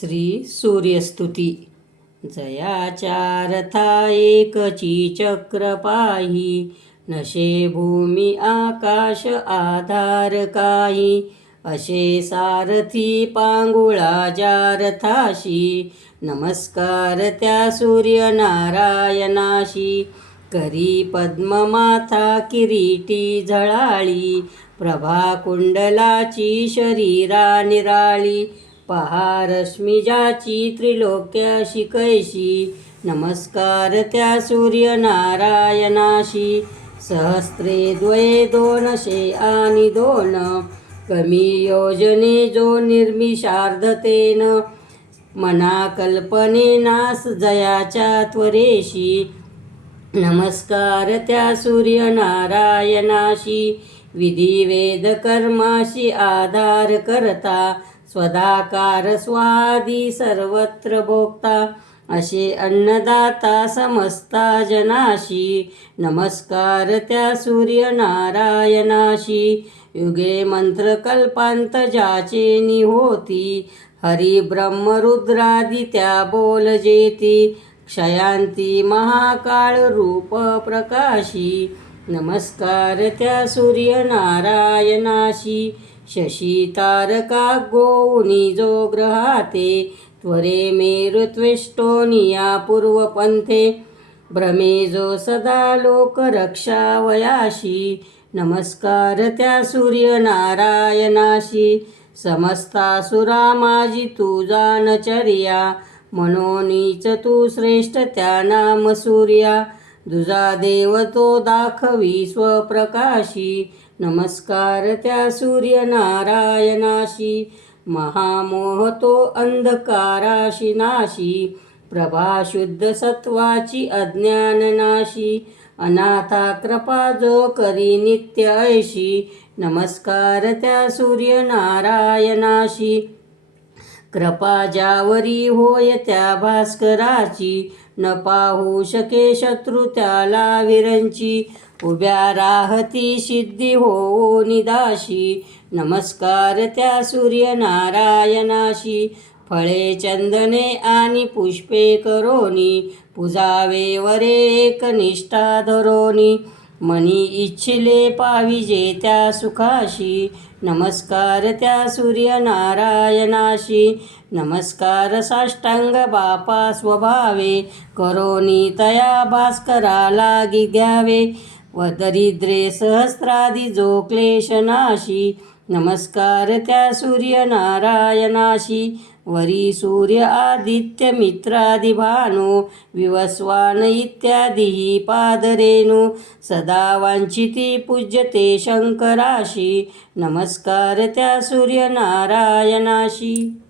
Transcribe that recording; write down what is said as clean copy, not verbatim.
श्री सूर्यस्तुती. जयाचारथा एकची चक्र पाही, नशे भूमी आकाश आधार काही. असे सारथी पांगुळा जारथाशी, नमस्कार त्या सूर्यनारायणाशी. करी पद्ममाथा किरीटी झळाळी, प्रभा कुंडलाची शरीरा निराळी. पहा रश्मी ज्याची त्रिलोक्याशी कैशी, नमस्कार त्या सूर्यनारायणाशी. सहस्त्रे द्वये दोनशे आणि दोन, कमी योजने जो निर्मिषार्धतेन. मना कल्पनेनास जयाच्या त्वरेशी, नमस्कार त्या सूर्यनारायणाशी. विधी वेद कर्माशी आधार करता, स्वदाकार स्वादी सर्वत्र भोगता. असे अन्नदाता समस्ता जनाशी, नमस्कार त्या सूर्यनारायणाशी. युगे मंत्र कल्पांत ज्याचे निहोती, हरी ब्रह्म रुद्रादी त्या बोलजेती. क्षयांती महाकाळ रूप प्रकाशी, नमस्कार त्या सूर्यनारायणाशी. शशी तारका गोऊनी जो ग्रहाते, त्वरे मेरुत्वेष्टोनिया पूर्वपंथे. भ्रमे जो सदा लोक रक्षावयाशी, नमस्कार त्या सूर्यनारायणाशी. समस्तासुरा माझी तू जानचर्या, मनोनीच तू श्रेष्ठ त्या नाम सूर्या. दुजा देव तो दाखवी स्वप्रकाशी, नमस्कार त्या सूर्यनारायणाशी. महामोह तो अंधकाराशी नाशी, प्रभा शुद्ध सत्वाची अज्ञाननाशी. अनाथा कृपा जो करी नित्य ऐशी, नमस्कार त्या सूर्यनारायणाशी. कृपा ज्यावरी होय त्या भास्कराची, न पाहू शके शत्रू त्याला विरंची. उभ्या राहती सिद्धी हो निदाशी, नमस्कार त्या सूर्यनारायणाशी. फळे चंदने आणि पुष्पे करोनी, पूजावे वरे एकनिष्ठा धरोनी. मनी इच्छिले पाविजे त्या सुखाशी, नमस्कार त्या सूर्यनारायणाशी. नमस्कार साष्टांग बापा स्वभावे, करोनी तया भास्करा लागी घ्यावे. व दरिद्रे सहस्रादी जो क्लेशनाशी, नमस्कार त्या सूर्यनारायणाशी. वरी सूर्य आदित्य मित्रादि भानु, विवस्वान इत्यादी पादरेणु. सदा वांछिती पूज्यते शंकराशी, नमस्कार त्या सूर्यनारायणाशी.